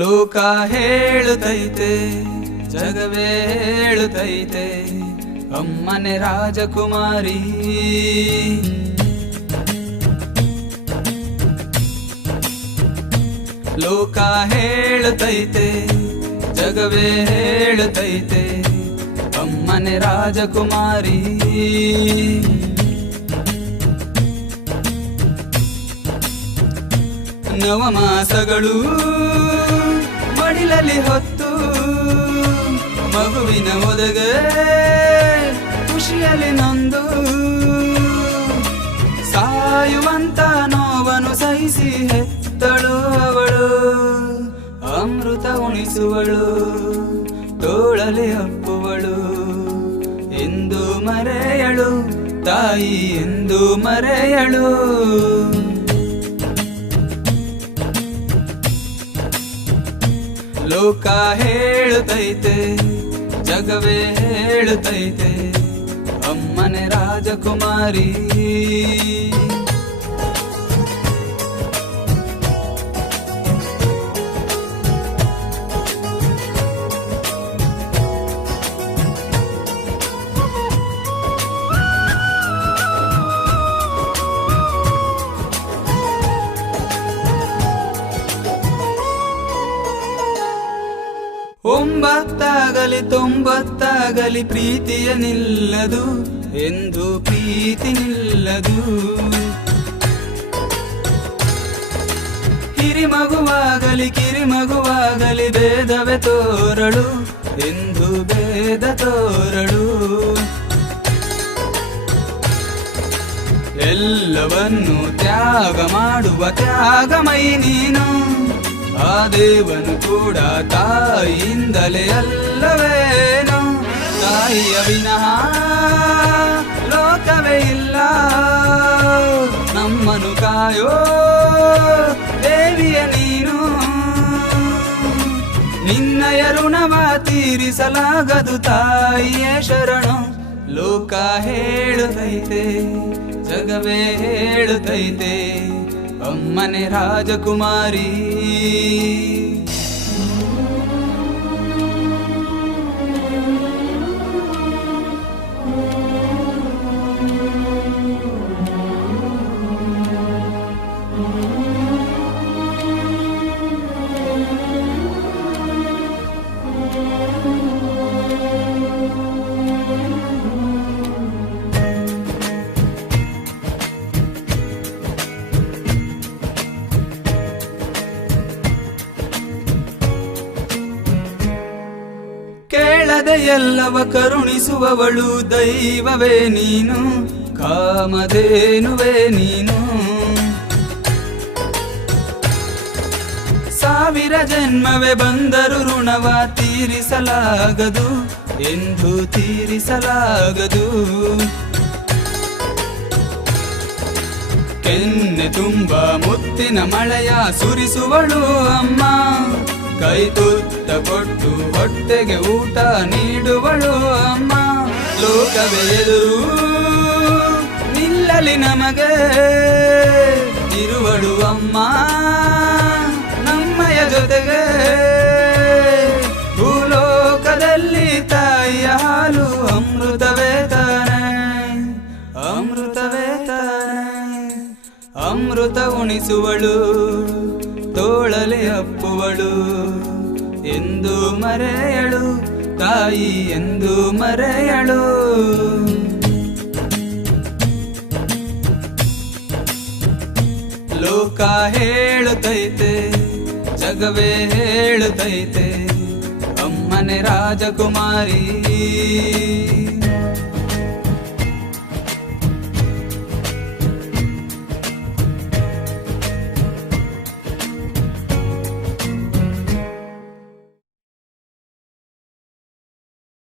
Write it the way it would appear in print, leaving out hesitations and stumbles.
ಲೋಕ ಹೇಳುತ್ತೈತೆ, ಜಗವೇ ಹೇಳುತ್ತೈತೆ, ಅಮ್ಮನೆ ರಾಜಕುಮಾರಿ. ಲೋಕ ಹೇಳುತ್ತೈತೆ, ಜಗವೇ ಹೇಳುತ್ತೈತೆ, ಅಮ್ಮನೆ ರಾಜಕುಮಾರಿ. ನವಮಾಸಗಳು ಮಡಿಲಲ್ಲಿ ಹೊತ್ತು ಮಗುವಿನ ಒದಗೆ ಖುಷಿಯಲ್ಲಿ ನೊಂದು ಸಾಯುವಂತ ನೋವನ್ನು ಸಹಿಸಿ ಹೆತ್ತಳು ಅವಳು. ಅಮೃತ ಉಣಿಸುವಳು, ತೋಳಲಿ ಅಪ್ಪುವಳು, ಎಂದು ಮರೆಯಳು ತಾಯಿ, ಎಂದು ಮರೆಯಳು. ಲೋಕ ಹೇಳುತ್ತೈತೆ, ಜಗವೇ ಹೇಳುತ್ತೈತೆ, ಅಮ್ಮನೆ ರಾಜಕುಮಾರಿ. ಒಂಬತ್ತಾಗಲಿ ತೊಂಬತ್ತಾಗಲಿ ಪ್ರೀತಿಯ ನಿಲ್ಲದು, ಎಂದು ಪ್ರೀತಿ ನಿಲ್ಲದು. ಹಿರಿಮಗುವಾಗಲಿ ಕಿರಿಮಗುವಾಗಲಿ ಭೇದವೇ ತೋರಳು, ಎಂದು ಭೇದ ತೋರಳು. ಎಲ್ಲವನ್ನು ತ್ಯಾಗ ಮಾಡುವ ತ್ಯಾಗಮೈ ನೀನು. ಆ ದೇವನು ಕೂಡ ತಾಯಿಯಿಂದಲೇ ಅಲ್ಲವೇನೋ. ತಾಯಿಯ ವಿನಃ ಲೋಕವೇ ಇಲ್ಲ, ನಮ್ಮನು ಕಾಯೋ ದೇವಿಯ ನೀನು. ನಿನ್ನಯ ಋಣವ ತೀರಿಸಲಾಗದು ತಾಯಿಯೇ ಶರಣು. ಲೋಕ ಹೇಳುತ್ತೈತೆ, ಜಗವೇ ಹೇಳುತ್ತೈತೆ, ಅಮ್ಮನೆ ರಾಜಕುಮಾರಿ. ಕೇಳದೆ ಎಲ್ಲವ ಕರುಣಿಸುವವಳು ದೈವವೇ ನೀನು, ಕಾಮಧೇನುವೆ ನೀನು. ಸಾವಿರ ಜನ್ಮವೇ ಬಂದರು ಋಣವ ತೀರಿಸಲಾಗದು, ಎಂದು ತೀರಿಸಲಾಗದು. ಕೆನ್ನೆ ತುಂಬ ಮುತ್ತಿನ ಮಳೆಯ ಸುರಿಸುವಳು ಅಮ್ಮ, ಕೈ ತುತ್ತ ಕೊಟ್ಟು ಹೊಟ್ಟೆಗೆ ಊಟ ನೀಡುವಳು ಅಮ್ಮ. ಲೋಕವೇ ಎದುರು ನಿಲ್ಲಲಿ ನಮಗೆ ಇರುವಳು ಅಮ್ಮ, ನಮ್ಮಯ ಜೊತೆಗೆ. ಭೂಲೋಕದಲ್ಲಿ ತಾಯಿಯ ಹಾಲು ಅಮೃತವೇ ತಾನೆ, ಅಮೃತವೇ ತಾನೆ. ಅಮೃತ ಉಣಿಸುವಳು, ತೋಳಲಿ ಅಪ್ಪುವಳು, ಎಂದು ಮರೆಯಳು ತಾಯಿ, ಎಂದು ಮರೆಯಳು. ಲೋಕ ಹೇಳುತ್ತೈತೆ, ಜಗವೇ ಹೇಳುತ್ತೈತೆ, ಅಮ್ಮನೆ ರಾಜಕುಮಾರಿ.